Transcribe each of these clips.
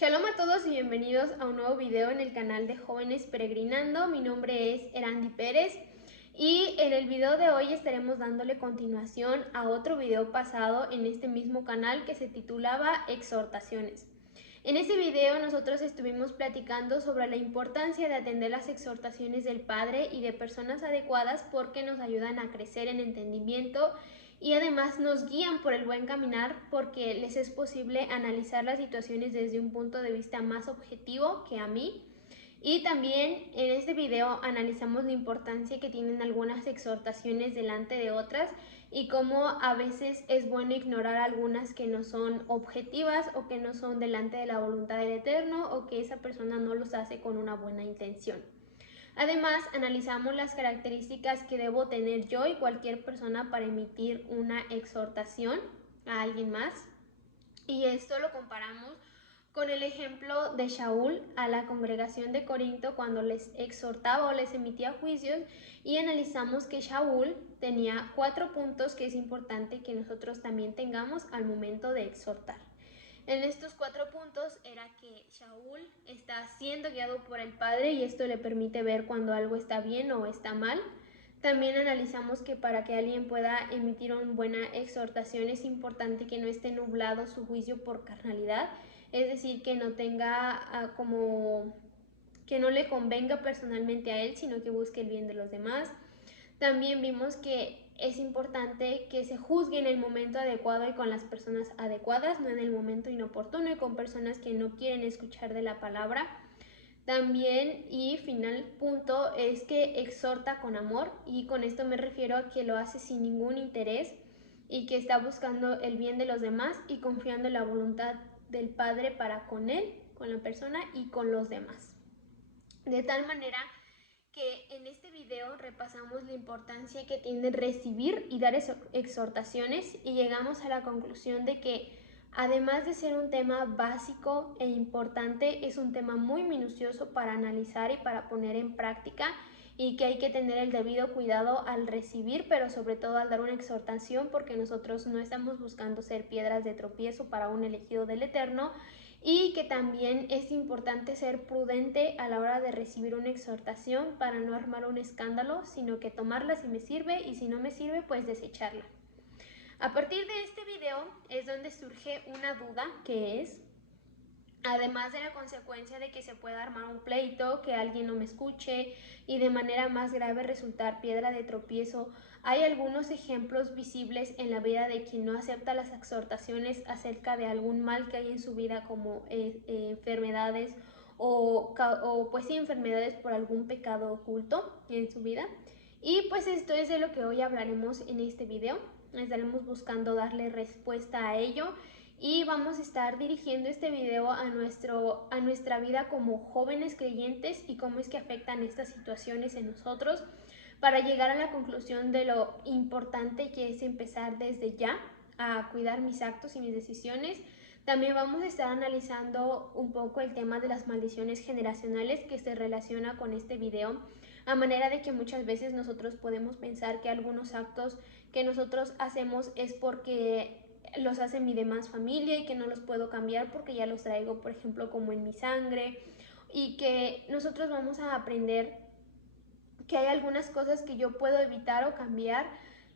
Shalom a todos y bienvenidos a un nuevo video en el canal de Jóvenes Peregrinando. Mi nombre es Erandi Pérez y en el video de hoy estaremos dándole continuación a otro video pasado en este mismo canal que se titulaba Exhortaciones. En este video nosotros estuvimos platicando sobre la importancia de atender las exhortaciones del Padre y de personas adecuadas porque nos ayudan a crecer en entendimiento y además nos guían por el buen caminar porque les es posible analizar las situaciones desde un punto de vista más objetivo que a mí. Y también en este video analizamos la importancia que tienen algunas exhortaciones delante de otras y cómo a veces es bueno ignorar algunas que no son objetivas o que no son delante de la voluntad del Eterno o que esa persona no los hace con una buena intención. Además, analizamos las características que debo tener yo y cualquier persona para emitir una exhortación a alguien más. Y esto lo comparamos con el ejemplo de Shaul a la congregación de Corinto cuando les exhortaba o les emitía juicios, y analizamos que Shaul tenía 4 puntos que es importante que nosotros también tengamos al momento de exhortar. En estos 4 puntos era que Shaul está siendo guiado por el Padre y esto le permite ver cuando algo está bien o está mal. También analizamos que para que alguien pueda emitir una buena exhortación es importante que no esté nublado su juicio por carnalidad, es decir, que no tenga que no le convenga personalmente a él, sino que busque el bien de los demás. También vimos que es importante que se juzgue en el momento adecuado y con las personas adecuadas, no en el momento inoportuno y con personas que no quieren escuchar de la palabra. También, y final punto, es que exhorta con amor, y con esto me refiero a que lo hace sin ningún interés y que está buscando el bien de los demás y confiando en la voluntad del Padre para con él, con la persona y con los demás. De tal manera que en este video repasamos la importancia que tiene recibir y dar exhortaciones y llegamos a la conclusión de que además de ser un tema básico e importante, es un tema muy minucioso para analizar y para poner en práctica, y que hay que tener el debido cuidado al recibir, pero sobre todo al dar una exhortación, porque nosotros no estamos buscando ser piedras de tropiezo para un elegido del Eterno, y que también es importante ser prudente a la hora de recibir una exhortación para no armar un escándalo, sino que tomarla si me sirve y si no me sirve, pues desecharla. A partir de este video es donde surge una duda, que es, además de la consecuencia de que se pueda armar un pleito, que alguien no me escuche y de manera más grave resultar piedra de tropiezo, ¿hay algunos ejemplos visibles en la vida de quien no acepta las exhortaciones acerca de algún mal que hay en su vida, como enfermedades o pues sí, enfermedades por algún pecado oculto en su vida? Y pues esto es de lo que hoy hablaremos en este video. Estaremos buscando darle respuesta a ello y vamos a estar dirigiendo este video a nuestra vida como jóvenes creyentes y cómo es que afectan estas situaciones en nosotros, para llegar a la conclusión de lo importante que es empezar desde ya a cuidar mis actos y mis decisiones. También vamos a estar analizando un poco el tema de las maldiciones generacionales que se relaciona con este video, a manera de que muchas veces nosotros podemos pensar que algunos actos que nosotros hacemos es porque los hace mi demás familia y que no los puedo cambiar porque ya los traigo, por ejemplo, como en mi sangre, y que nosotros vamos a aprender que hay algunas cosas que yo puedo evitar o cambiar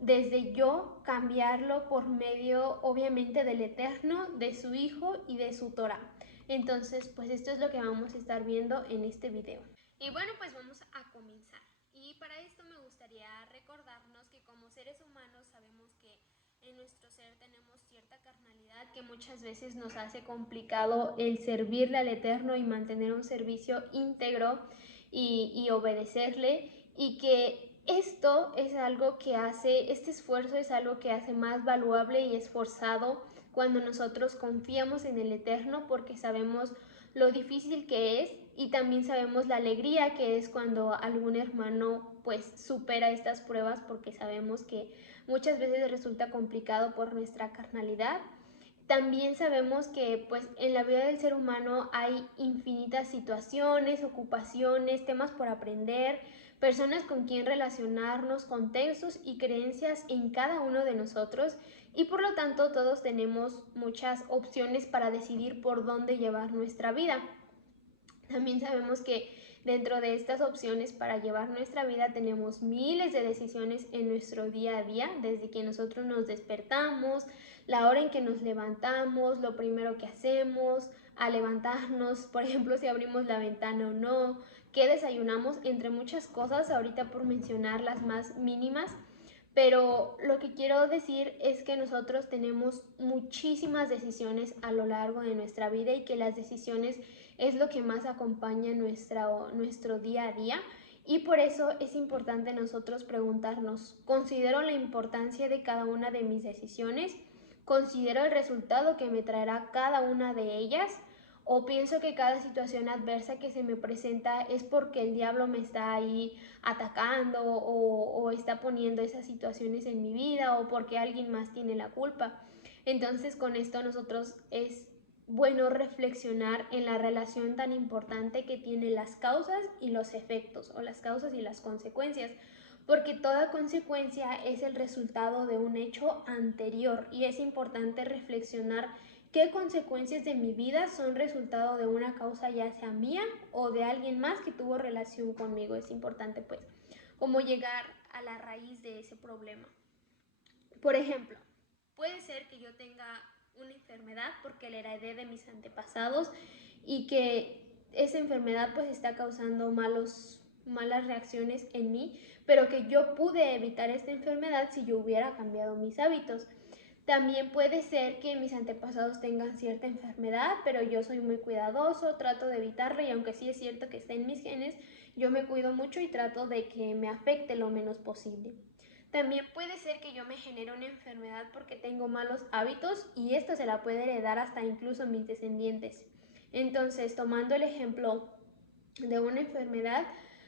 desde yo cambiarlo por medio, obviamente, del Eterno, de su Hijo y de su Torah. Entonces, pues esto es lo que vamos a estar viendo en este video. Y bueno, pues vamos a comenzar. Y para esto me gustaría recordarnos que como seres humanos sabemos que en nuestro ser tenemos cierta carnalidad que muchas veces nos hace complicado el servirle al Eterno y mantener un servicio íntegro y obedecerle, y que esto es algo que hace, este esfuerzo es algo que hace más valuable y esforzado cuando nosotros confiamos en el Eterno, porque sabemos lo difícil que es y también sabemos la alegría que es cuando algún hermano pues supera estas pruebas, porque sabemos que muchas veces resulta complicado por nuestra carnalidad. También sabemos que pues en la vida del ser humano hay infinitas situaciones, ocupaciones, temas por aprender, personas con quien relacionarnos, contextos y creencias en cada uno de nosotros, y por lo tanto todos tenemos muchas opciones para decidir por dónde llevar nuestra vida. También sabemos que dentro de estas opciones para llevar nuestra vida tenemos miles de decisiones en nuestro día a día, desde que nosotros nos despertamos, la hora en que nos levantamos, lo primero que hacemos, a levantarnos, por ejemplo, si abrimos la ventana o no, qué desayunamos, entre muchas cosas, ahorita por mencionar las más mínimas. Pero lo que quiero decir es que nosotros tenemos muchísimas decisiones a lo largo de nuestra vida y que las decisiones es lo que más acompaña nuestro día a día. Y por eso es importante nosotros preguntarnos, ¿considero la importancia de cada una de mis decisiones? ¿Considero el resultado que me traerá cada una de ellas? ¿O pienso que cada situación adversa que se me presenta es porque el diablo me está ahí atacando o está poniendo esas situaciones en mi vida o porque alguien más tiene la culpa? Entonces con esto nosotros es bueno reflexionar en la relación tan importante que tienen las causas y los efectos, o las causas y las consecuencias, porque toda consecuencia es el resultado de un hecho anterior y es importante reflexionar qué consecuencias de mi vida son resultado de una causa ya sea mía o de alguien más que tuvo relación conmigo. Es importante pues cómo llegar a la raíz de ese problema. Por ejemplo, puede ser que yo tenga una enfermedad porque la heredé de mis antepasados y que esa enfermedad pues está causando malas reacciones en mí, pero que yo pude evitar esta enfermedad si yo hubiera cambiado mis hábitos. También puede ser que mis antepasados tengan cierta enfermedad, pero yo soy muy cuidadoso, trato de evitarla y aunque sí es cierto que está en mis genes, yo me cuido mucho y trato de que me afecte lo menos posible. También puede ser que yo me genere una enfermedad porque tengo malos hábitos y esta se la puede heredar hasta incluso mis descendientes. Entonces, tomando el ejemplo de una enfermedad,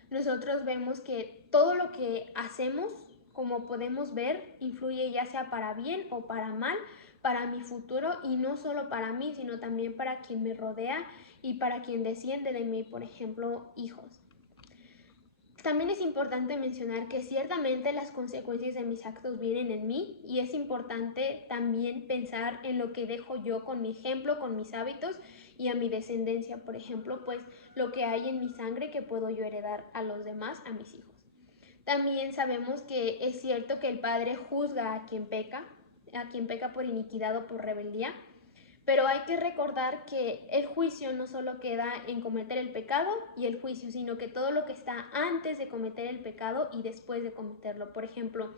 nosotros vemos que todo lo que hacemos, como podemos ver, influye ya sea para bien o para mal, para mi futuro y no solo para mí, sino también para quien me rodea y para quien desciende de mí, por ejemplo, hijos. También es importante mencionar que ciertamente las consecuencias de mis actos vienen en mí y es importante también pensar en lo que dejo yo con mi ejemplo, con mis hábitos y a mi descendencia, por ejemplo, pues lo que hay en mi sangre que puedo yo heredar a los demás, a mis hijos. También sabemos que es cierto que el Padre juzga a quien peca por iniquidad o por rebeldía, pero hay que recordar que el juicio no solo queda en cometer el pecado y el juicio, sino que todo lo que está antes de cometer el pecado y después de cometerlo. Por ejemplo,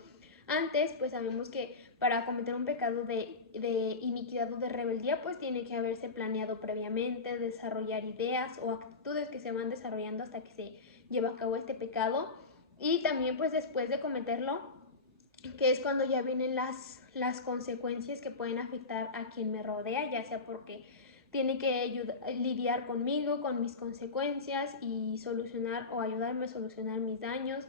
antes, pues sabemos que para cometer un pecado de iniquidad o de rebeldía, pues tiene que haberse planeado previamente, desarrollar ideas o actitudes que se van desarrollando hasta que se lleva a cabo este pecado. Y también, pues después de cometerlo, que es cuando ya vienen las consecuencias que pueden afectar a quien me rodea, ya sea porque tiene que lidiar conmigo, con mis consecuencias y solucionar o ayudarme a solucionar mis daños.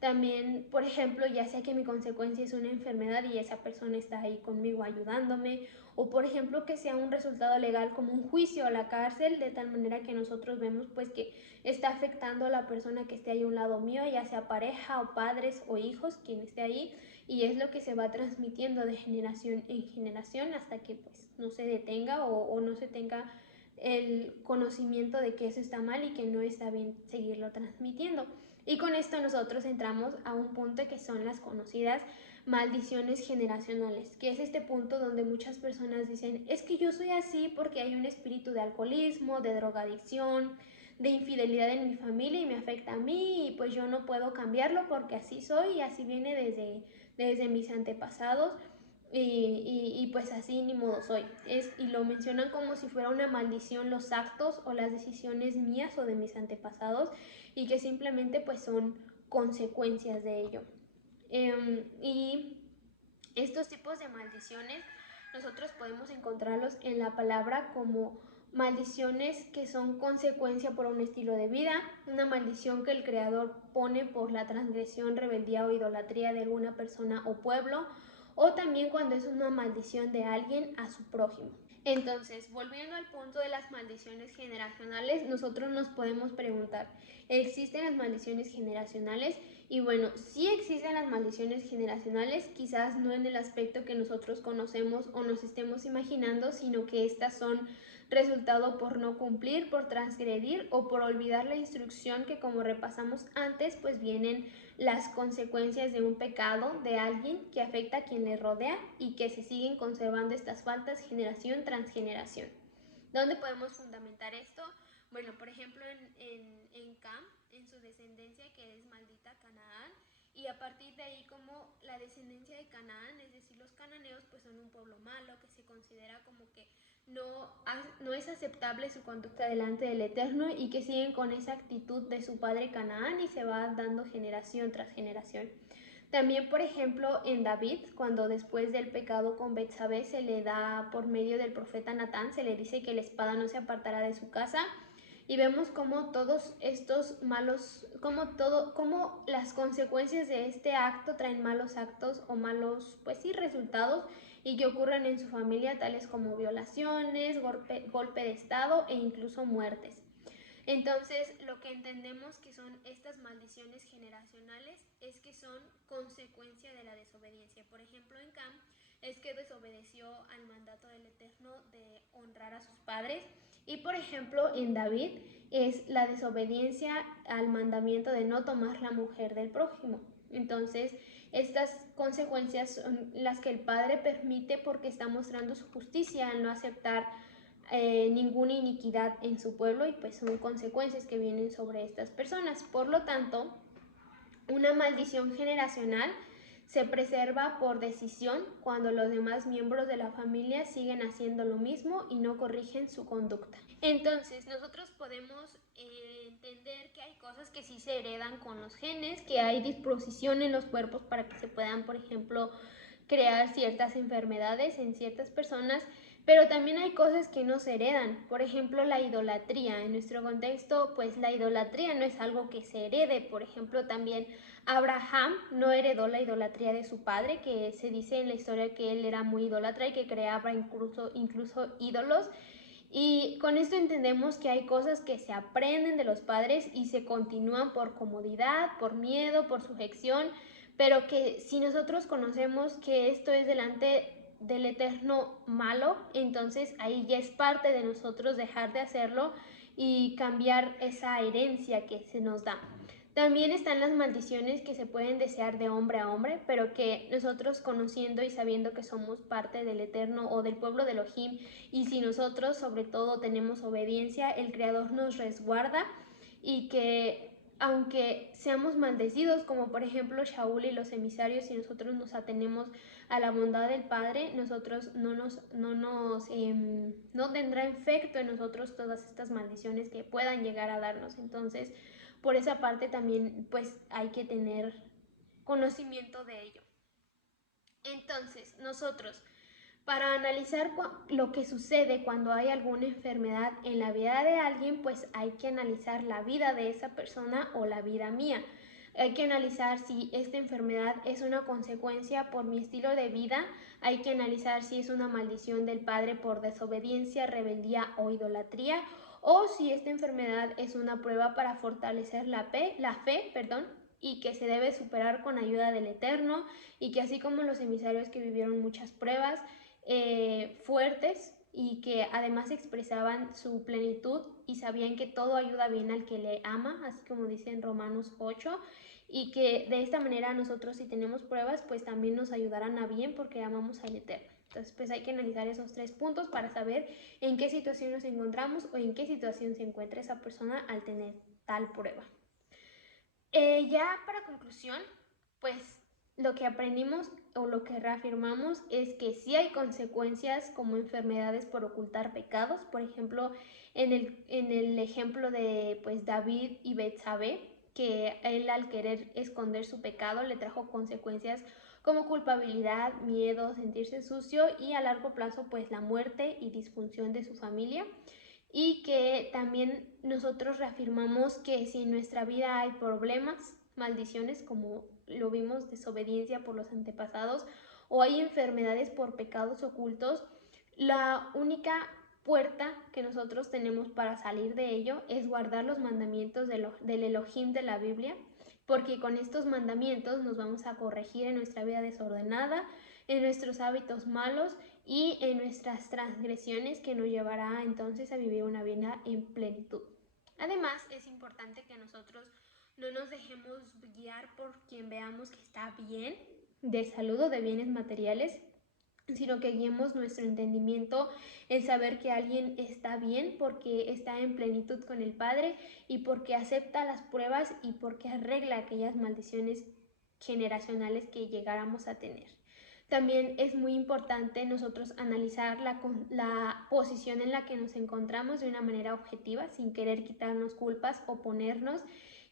También, por ejemplo, ya sea que mi consecuencia es una enfermedad y esa persona está ahí conmigo ayudándome, o por ejemplo que sea un resultado legal como un juicio a la cárcel, de tal manera que nosotros vemos pues que está afectando a la persona que esté ahí a un lado mío, ya sea pareja o padres o hijos, quien esté ahí, y es lo que se va transmitiendo de generación en generación hasta que pues no se detenga o no se tenga el conocimiento de que eso está mal y que no está bien seguirlo transmitiendo. Y con esto nosotros entramos a un punto que son las conocidas maldiciones generacionales, que es este punto donde muchas personas dicen, es que yo soy así porque hay un espíritu de alcoholismo, de drogadicción, de infidelidad en mi familia y me afecta a mí y pues yo no puedo cambiarlo porque así soy y así viene desde mis antepasados y pues así ni modo soy. Y lo mencionan como si fuera una maldición los actos o las decisiones mías o de mis antepasados y que simplemente pues son consecuencias de ello. Y estos tipos de maldiciones nosotros podemos encontrarlos en la palabra como maldiciones que son consecuencia por un estilo de vida, una maldición que el Creador pone por la transgresión, rebeldía o idolatría de alguna persona o pueblo, o también cuando es una maldición de alguien a su prójimo. Entonces, volviendo al punto de las maldiciones generacionales, nosotros nos podemos preguntar, ¿existen las maldiciones generacionales? Y bueno, sí existen las maldiciones generacionales, quizás no en el aspecto que nosotros conocemos o nos estemos imaginando, sino que estas son resultado por no cumplir, por transgredir o por olvidar la instrucción que, como repasamos antes, pues vienen las consecuencias de un pecado de alguien que afecta a quien le rodea y que se siguen conservando estas faltas generación tras generación. ¿Dónde podemos fundamentar esto? Bueno, por ejemplo en Cam, en su descendencia que es maldita Canaán, y a partir de ahí como la descendencia de Canaán, es decir, los cananeos pues son un pueblo malo que se considera como que no es aceptable su conducta delante del Eterno y que siguen con esa actitud de su padre Canaán y se va dando generación tras generación. También, por ejemplo, en David, cuando después del pecado con Betsabé se le da por medio del profeta Natán, se le dice que la espada no se apartará de su casa, y vemos cómo todos estos malos, cómo las consecuencias de este acto traen malos actos o malos, pues sí, resultados, y que ocurren en su familia, tales como violaciones, golpe de estado e incluso muertes. Entonces, lo que entendemos que son estas maldiciones generacionales es que son consecuencia de la desobediencia. Por ejemplo, en Cam es que desobedeció al mandato del Eterno de honrar a sus padres. Y por ejemplo, en David es la desobediencia al mandamiento de no tomar la mujer del prójimo. Entonces, estas consecuencias son las que el Padre permite porque está mostrando su justicia al no aceptar ninguna iniquidad en su pueblo, y pues son consecuencias que vienen sobre estas personas. Por lo tanto, una maldición generacional se preserva por decisión cuando los demás miembros de la familia siguen haciendo lo mismo y no corrigen su conducta. Entonces, nosotros podemos entender que hay cosas que sí se heredan con los genes, que hay disposición en los cuerpos para que se puedan, por ejemplo, crear ciertas enfermedades en ciertas personas, pero también hay cosas que no se heredan. Por ejemplo, la idolatría. En nuestro contexto, pues la idolatría no es algo que se herede. Por ejemplo, también Abraham no heredó la idolatría de su padre, que se dice en la historia que él era muy idólatra y que creaba incluso ídolos. Y con esto entendemos que hay cosas que se aprenden de los padres y se continúan por comodidad, por miedo, por sujeción, pero que si nosotros conocemos que esto es delante del Eterno malo, entonces ahí ya es parte de nosotros dejar de hacerlo y cambiar esa herencia que se nos da. También están las maldiciones que se pueden desear de hombre a hombre, pero que nosotros, conociendo y sabiendo que somos parte del Eterno o del pueblo de Elohim, y si nosotros sobre todo tenemos obediencia, el Creador nos resguarda, y que aunque seamos maldecidos, como por ejemplo Shaul y los emisarios, si nosotros nos atenemos a la bondad del Padre, nosotros no tendrá efecto en nosotros todas estas maldiciones que puedan llegar a darnos. Entonces, por esa parte también pues hay que tener conocimiento de ello. Entonces, nosotros, para analizar lo que sucede cuando hay alguna enfermedad en la vida de alguien, pues hay que analizar la vida de esa persona o la vida mía. Hay que analizar si esta enfermedad es una consecuencia por mi estilo de vida. Hay que analizar si es una maldición del Padre por desobediencia, rebeldía o idolatría, o si esta enfermedad es una prueba para fortalecer la fe, y que se debe superar con ayuda del Eterno, y que así como los emisarios que vivieron muchas pruebas fuertes y que además expresaban su plenitud y sabían que todo ayuda bien al que le ama, así como dice en Romanos 8, y que de esta manera nosotros, si tenemos pruebas, pues también nos ayudarán a bien porque amamos al Eterno. Entonces, pues hay que analizar esos 3 puntos para saber en qué situación nos encontramos o en qué situación se encuentra esa persona al tener tal prueba. Ya para conclusión, pues lo que aprendimos o lo que reafirmamos es que sí hay consecuencias como enfermedades por ocultar pecados. Por ejemplo, en el ejemplo de pues David y Betsabé, que él, al querer esconder su pecado, le trajo consecuencias como culpabilidad, miedo, sentirse sucio y a largo plazo pues la muerte y disfunción de su familia. Y que también nosotros reafirmamos que si en nuestra vida hay problemas, maldiciones, como lo vimos, desobediencia por los antepasados, o hay enfermedades por pecados ocultos, la única puerta que nosotros tenemos para salir de ello es guardar los mandamientos del Elohim de la Biblia, porque con estos mandamientos nos vamos a corregir en nuestra vida desordenada, en nuestros hábitos malos y en nuestras transgresiones, que nos llevará entonces a vivir una vida en plenitud. Además, es importante que nosotros no nos dejemos guiar por quien veamos que está bien de salud o de bienes materiales, sino que guiemos nuestro entendimiento en saber que alguien está bien porque está en plenitud con el Padre y porque acepta las pruebas y porque arregla aquellas maldiciones generacionales que llegáramos a tener. También es muy importante nosotros analizar la posición en la que nos encontramos de una manera objetiva, sin querer quitarnos culpas o ponernos,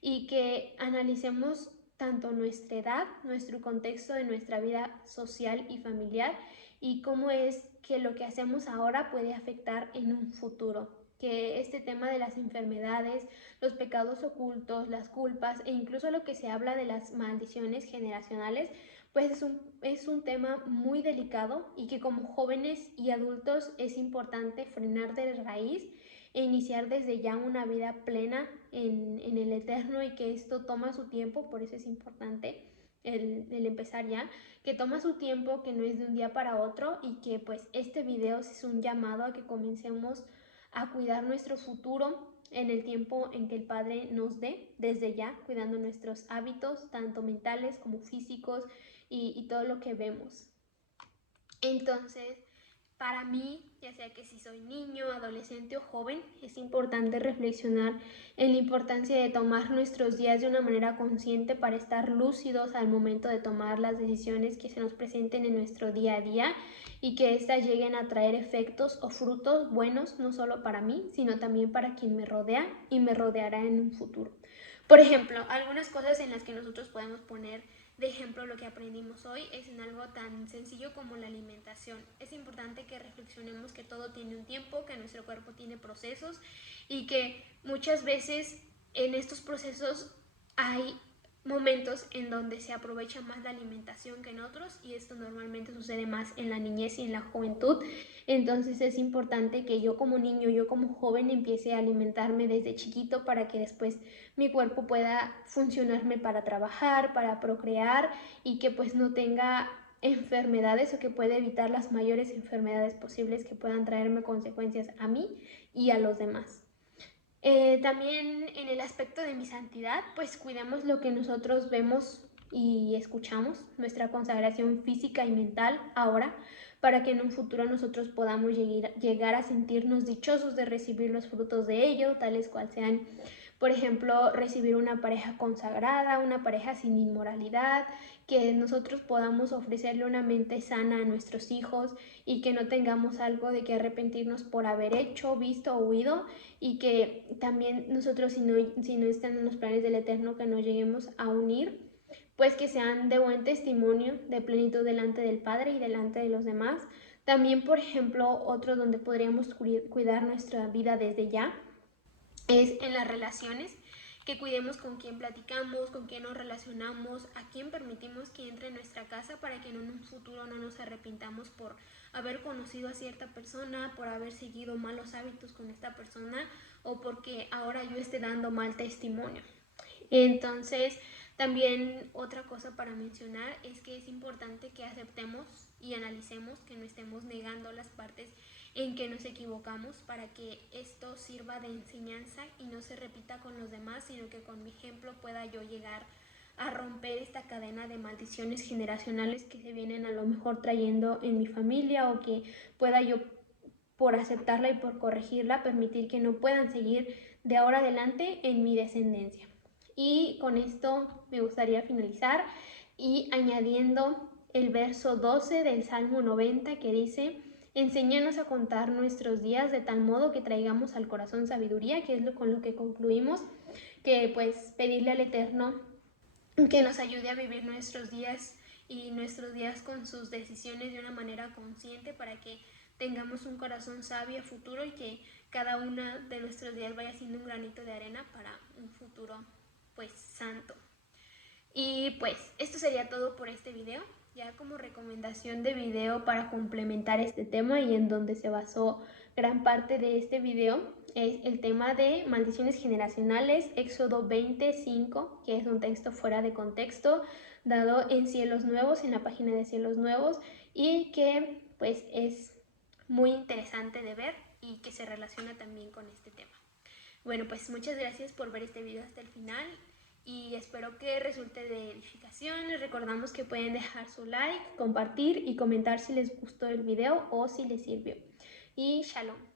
y que analicemos tanto nuestra edad, nuestro contexto de nuestra vida social y familiar, y cómo es que lo que hacemos ahora puede afectar en un futuro. Que este tema de las enfermedades, los pecados ocultos, las culpas e incluso lo que se habla de las maldiciones generacionales, pues es un tema muy delicado y que como jóvenes y adultos es importante frenar de raíz e iniciar desde ya una vida plena en el Eterno, y que esto toma su tiempo. Por eso es importante el empezar ya, que toma su tiempo, que no es de un día para otro, y que pues este video es un llamado a que comencemos a cuidar nuestro futuro en el tiempo en que el Padre nos dé, desde ya, cuidando nuestros hábitos, tanto mentales como físicos, y todo lo que vemos. Entonces, para mí, ya sea que si soy niño, adolescente o joven, es importante reflexionar en la importancia de tomar nuestros días de una manera consciente para estar lúcidos al momento de tomar las decisiones que se nos presenten en nuestro día a día, y que éstas lleguen a traer efectos o frutos buenos no solo para mí, sino también para quien me rodea y me rodeará en un futuro. Por ejemplo, algunas cosas en las que nosotros podemos poner de ejemplo lo que aprendimos hoy es en algo tan sencillo como la alimentación. Es importante que reflexionemos que todo tiene un tiempo, que nuestro cuerpo tiene procesos, y que muchas veces en estos procesos hay momentos en donde se aprovecha más la alimentación que en otros, y esto normalmente sucede más en la niñez y en la juventud. Entonces es importante que yo como niño, yo como joven, empiece a alimentarme desde chiquito para que después mi cuerpo pueda funcionarme para trabajar, para procrear, y que pues no tenga enfermedades, o que pueda evitar las mayores enfermedades posibles que puedan traerme consecuencias a mí y a los demás. También en el aspecto de mi santidad, pues cuidemos lo que nosotros vemos y escuchamos, nuestra consagración física y mental ahora, para que en un futuro nosotros podamos llegar a sentirnos dichosos de recibir los frutos de ello, tales cual sean, por ejemplo, recibir una pareja consagrada, una pareja sin inmoralidad, que nosotros podamos ofrecerle una mente sana a nuestros hijos, y que no tengamos algo de que arrepentirnos por haber hecho, visto o huido, y que también nosotros, si no están en los planes del Eterno, que nos lleguemos a unir, pues que sean de buen testimonio, de plenitud delante del Padre y delante de los demás. También, por ejemplo, otro donde podríamos cuidar nuestra vida desde ya es en las relaciones, que cuidemos con quién platicamos, con quién nos relacionamos, a quién permitimos que entre en nuestra casa, para que en un futuro no nos arrepintamos por haber conocido a cierta persona, por haber seguido malos hábitos con esta persona, o porque ahora yo esté dando mal testimonio. Entonces, también otra cosa para mencionar es que es importante que aceptemos y analicemos, que no estemos negando las partes en que nos equivocamos, para que esto sirva de enseñanza y no se repita con los demás, sino que con mi ejemplo pueda yo llegar a romper esta cadena de maldiciones generacionales que se vienen a lo mejor trayendo en mi familia, o que pueda yo, por aceptarla y por corregirla, permitir que no puedan seguir de ahora adelante en mi descendencia. Y con esto me gustaría finalizar y añadiendo el verso 12 del Salmo 90, que dice: enséñanos a contar nuestros días de tal modo que traigamos al corazón sabiduría, que es con lo que concluimos, que pues pedirle al Eterno que nos ayude a vivir nuestros días con sus decisiones de una manera consciente, para que tengamos un corazón sabio a futuro, y que cada uno de nuestros días vaya siendo un granito de arena para un futuro pues santo. Y pues esto sería todo por este video. Ya como recomendación de video para complementar este tema y en donde se basó gran parte de este video es el tema de maldiciones generacionales, Éxodo 25, que es un texto fuera de contexto, dado en Cielos Nuevos, en la página de Cielos Nuevos, y que pues es muy interesante de ver y que se relaciona también con este tema. Bueno, pues muchas gracias por ver este video hasta el final y espero que resulte de edificación. Les recordamos que pueden dejar su like, compartir y comentar si les gustó el video o si les sirvió. Y shalom.